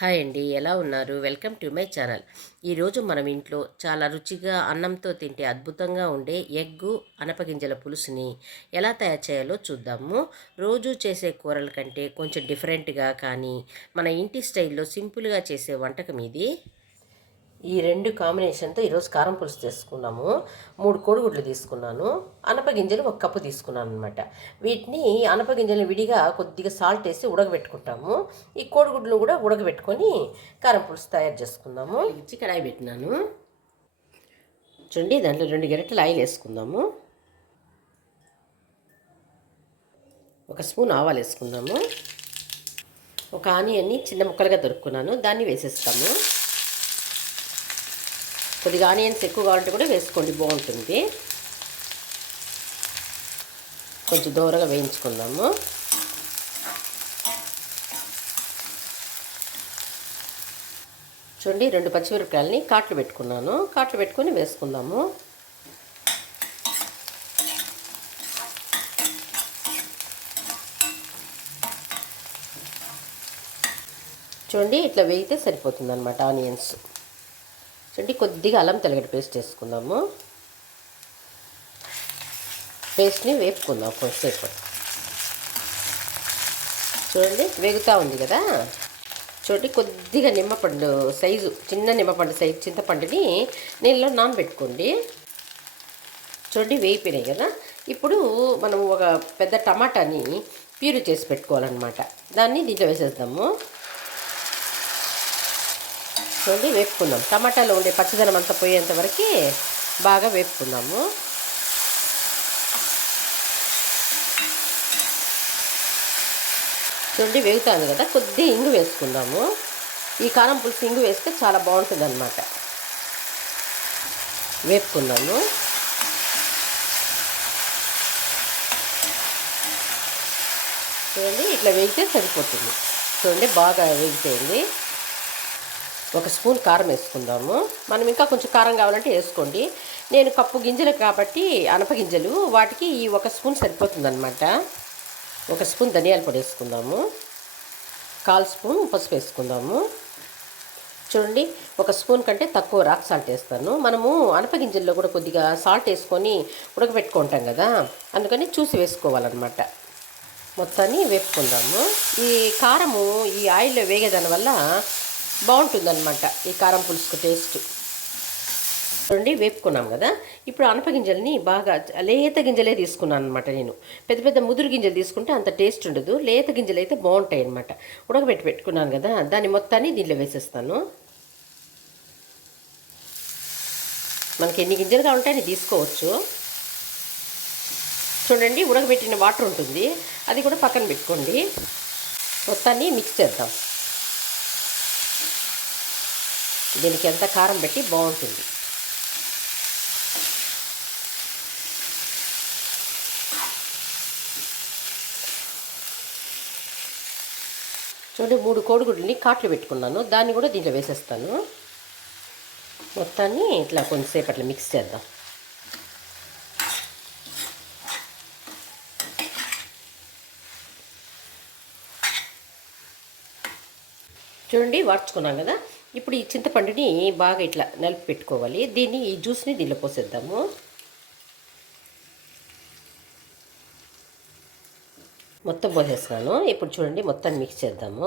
Hi అండి ఎలా ఉన్నారు? Welcome to my channel. ఈరోజు మనం ఇంట్లో చాలా రుచిగా అన్నంతో తింటే అద్భుతంగా ఉండే ఎగ్గు అనపగింజల పులుసుని ఎలా తయారు చేయాలో చూద్దాము. రోజు చేసే కూరల కంటే కొంచెం డిఫరెంట్గా కానీ మన ఇంటి స్టైల్లో సింపుల్గా చేసే వంటకం ఇది. ఈ రెండు కాంబినేషన్తో ఈరోజు కారం పులుసు చేసుకున్నాము. మూడు కోడిగుడ్లు తీసుకున్నాను. అనపగింజలు ఒక కప్పు తీసుకున్నాను అనమాట వీటిని అనపగింజలు విడిగా కొద్దిగా సాల్ట్ వేసి ఉడకబెట్టుకుంటాము. ఈ కోడిగుడ్లు కూడా ఉడకబెట్టుకొని కారం పులుసు తయారు చేసుకుందాము. ఇచ్చి కడాయి పెట్టినాను. చూడండి దాంట్లో రెండు గరిటెలు ఆయిల్ వేసుకుందాము. ఒక స్పూన్ ఆవాలు వేసుకుందాము. ఒక ఆనియన్ని చిన్న ముక్కలుగా దొరుకున్నాను దాన్ని వేసేస్తాము. కొద్దిగా ఆనియన్స్ ఎక్కువ కావాలంటే కూడా వేసుకోండి బాగుంటుంది. కొంచెం దూరగా వేయించుకుందాము. చూడండి రెండు పచ్చిమిరపకాయలని కాట్లు పెట్టుకున్నాను. కాట్లు పెట్టుకొని వేసుకుందాము. చూడండి ఇట్లా వేయితే సరిపోతుంది అనమాట ఆనియన్స్. చూడండి కొద్దిగా అల్లం తెల్లగడ్డ పేస్ట్ వేసుకుందాము పేస్ట్ని వేపుకుందాం కొంచెంసేపు. చూడండి వేగుతూ ఉంది కదా? చూడండి కొద్దిగా నిమ్మపండు సైజు చిన్న నిమ్మపండు సైజు చింతపండుని నీళ్ళలో నానబెట్టుకోండి. చూడండి వేయిపోయినాయి కదా? ఇప్పుడు మనం ఒక పెద్ద టమాటాని ప్యూరు చేసి పెట్టుకోవాలన్నమాట. దాన్ని దీంట్లో వేసేద్దాము. చూడండి వేపుకుందాం టమాటాలో ఉండే పచ్చదనం అంతా పోయేంత వరకు బాగా వేపుకుందాము చూడండి వేగుతుంది కదా. కొద్దిగా ఇంగు వేసుకుందాము. ఈ కారం పులుసు ఇంగు వేస్తే చాలా బాగుంటుంది అనమాట వేపుకుందాము చూడండి ఇట్లా వేగితే సరిపోతుంది. చూడండి బాగా వేగిపోయింది. ఒక స్పూన్ కారం వేసుకుందాము. మనం ఇంకా కొంచెం కారం కావాలంటే వేసుకోండి. నేను కప్పు గింజలు కాబట్టి అనపగింజలు వాటికి ఈ ఒక స్పూన్ సరిపోతుందన్నమాట. ఒక స్పూన్ ధనియాల పొడి వేసుకుందాము. కాల్ స్పూన్ పసుపు వేసుకుందాము. చూడండి ఒక స్పూన్ కంటే తక్కువ రాక్ సాల్ట్ వేస్తాను. మనము అనపగింజల్లో కూడా కొద్దిగా సాల్ట్ వేసుకొని ఉడకబెట్టుకుంటాం కదా. అందుకని చూసి వేసుకోవాలన్నమాట. మొత్తాన్ని వేపుకుందాము. ఈ కారము ఈ ఆయిల్లో వేగేదాని వల్ల బాగుంటుందన్నమాట ఈ కారం పులుసుకు టేస్ట్ చూడండి వేపుకున్నాం కదా. ఇప్పుడు అనపగింజల్ని బాగా లేత గింజలే తీసుకున్నాను అనమాట నేను. పెద్ద పెద్ద ముదురు గింజలు తీసుకుంటే అంత టేస్ట్ ఉండదు. లేత గింజలు అయితే బాగుంటాయి అనమాట ఉడకబెట్టి పెట్టుకున్నాను కదా దాన్ని మొత్తాన్ని దీనిలో వేసేస్తాను. మనకి ఎన్ని గింజలు కావాలంటే అని తీసుకోవచ్చు. చూడండి ఉడకబెట్టిన వాటర్ ఉంటుంది. అది కూడా పక్కన పెట్టుకోండి. మొత్తాన్ని మిక్స్ చేద్దాం. దీనికి ఎంత కారం పెట్టి బాగుంటుంది. చూడండి మూడు కోడిగుడ్లని కాట్లు పెట్టుకున్నాను. దాన్ని కూడా దీంట్లో వేసేస్తాను. మొత్తాన్ని ఇట్లా కొంచెంసేపు అట్లా మిక్స్ చేద్దాం. చూడండి వాడ్చుకున్నాం కదా? ఇప్పుడు ఈ చింతపండుని బాగా ఇట్లా నలిపి పెట్టుకోవాలి. దీన్ని ఈ జ్యూస్ని దీనిలో పోసేద్దాము. మొత్తం పోసేస్తున్నాను. ఇప్పుడు చూడండి మొత్తం మిక్స్ చేద్దాము.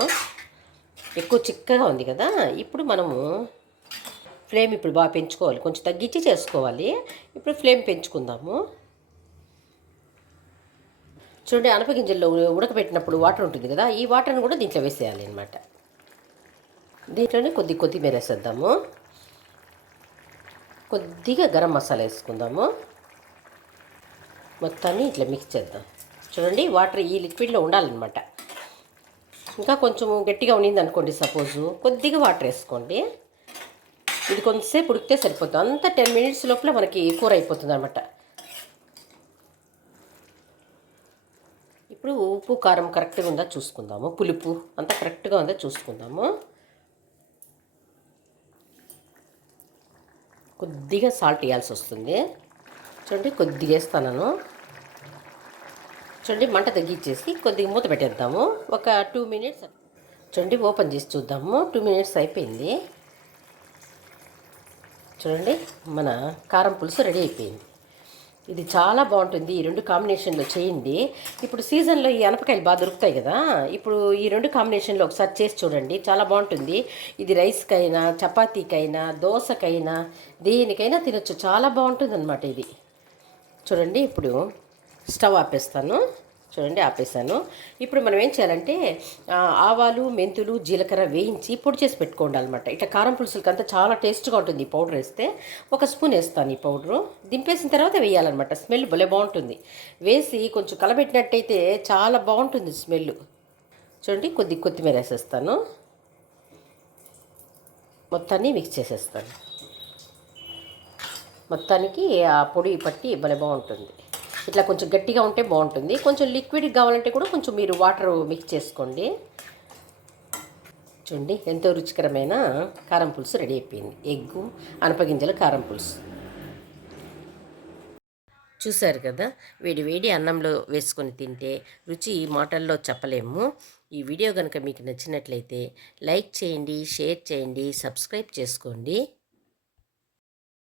ఎక్కువ చిక్కగా ఉంది కదా. ఇప్పుడు మనము ఫ్లేమ్ ఇప్పుడు బాగా పెంచుకోవాలి. కొంచెం తగ్గించి చేసుకోవాలి. ఇప్పుడు ఫ్లేమ్ పెంచుకుందాము. చూడండి అనపగింజల్లో ఉడకబెట్టినప్పుడు వాటర్ ఉంటుంది కదా. ఈ వాటర్ని కూడా దీంట్లో వేసేయాలి అనమాట దీంట్లోనే కొద్ది కొద్దిమీర వేసేద్దాము. కొద్దిగా గరం మసాలా వేసుకుందాము. మొత్తాన్ని ఇట్లా మిక్స్ చేద్దాం. చూడండి వాటర్ ఈ లిక్విడ్లో ఉండాలన్నమాట. ఇంకా కొంచెం గట్టిగా ఉండింది అనుకోండి సపోజు కొద్దిగా వాటర్ వేసుకోండి. ఇది కొంతసేపు ఉడికితే సరిపోతుంది. అంతా టెన్ మినిట్స్ లోపల మనకి కూర అయిపోతుంది అనమాట ఇప్పుడు ఉప్పు కారం కరెక్ట్గా ఉందా చూసుకుందాము. పులుపు అంతా కరెక్ట్గా ఉందా చూసుకుందాము. కొద్దిగా సాల్ట్ వేయాల్సి వస్తుంది చూడండి కొద్దిగా వేస్తాను చూడండి మంట తగ్గించేసి కొద్దిగా మూత పెట్టేద్దాము. ఒక టూ మినిట్స్ చూడండి ఓపెన్ చేసి చూద్దాము. టూ మినిట్స్ అయిపోయింది. చూడండి మన కారం పులుసు రెడీ అయిపోయింది. ఇది చాలా బాగుంటుంది. ఈ రెండు కాంబినేషన్లో చేయండి. ఇప్పుడు సీజన్లో ఈ అనపకాయలు బాగా దొరుకుతాయి కదా? ఇప్పుడు ఈ రెండు కాంబినేషన్లో ఒకసారి చేసి చూడండి. చాలా బాగుంటుంది. ఇది రైస్కైనా చపాతీకైనా దోశకైనా దేనికైనా తినొచ్చు. చాలా బాగుంటుంది అనమాట ఇది. చూడండి ఇప్పుడు స్టవ్ ఆపేస్తాను. చూడండి ఆపేసాను ఇప్పుడు మనం ఏం చేయాలంటే ఆవాలు మెంతులు జీలకర్ర వేయించి పొడి చేసి పెట్టుకోండి అనమాట ఇట్లా కారం పులుసులకి అంతా చాలా టేస్ట్గా ఉంటుంది ఈ పౌడర్ వేస్తే. ఒక స్పూన్ వేస్తాను ఈ పౌడరు. దింపేసిన తర్వాత వేయాలన్నమాట. స్మెల్ భలే బాగుంటుంది. వేసి కొంచెం కలబెట్టినట్టయితే చాలా బాగుంటుంది స్మెల్. చూడండి కొద్ది కొత్తిమీర వేసేస్తాను. మొత్తాన్ని మిక్స్ చేసేస్తాను. మొత్తానికి ఆ పొడి పట్టి భలే బాగుంటుంది. ఇట్లా కొంచెం గట్టిగా ఉంటే బాగుంటుంది. కొంచెం లిక్విడ్ కావాలంటే కూడా కొంచెం మీరు వాటర్ మిక్స్ చేసుకోండి. చూడండి ఎంతో రుచికరమైన కారం పులుసు రెడీ అయిపోయింది. ఎగ్గు అనపగింజల కారం పులుసు. చూశారు కదా వేడి వేడి అన్నంలో వేసుకొని తింటే రుచి మాటల్లో చెప్పలేము. ఈ వీడియో కనుక మీకు నచ్చినట్లయితే లైక్ చేయండి షేర్ చేయండి సబ్స్క్రైబ్ చేసుకోండి.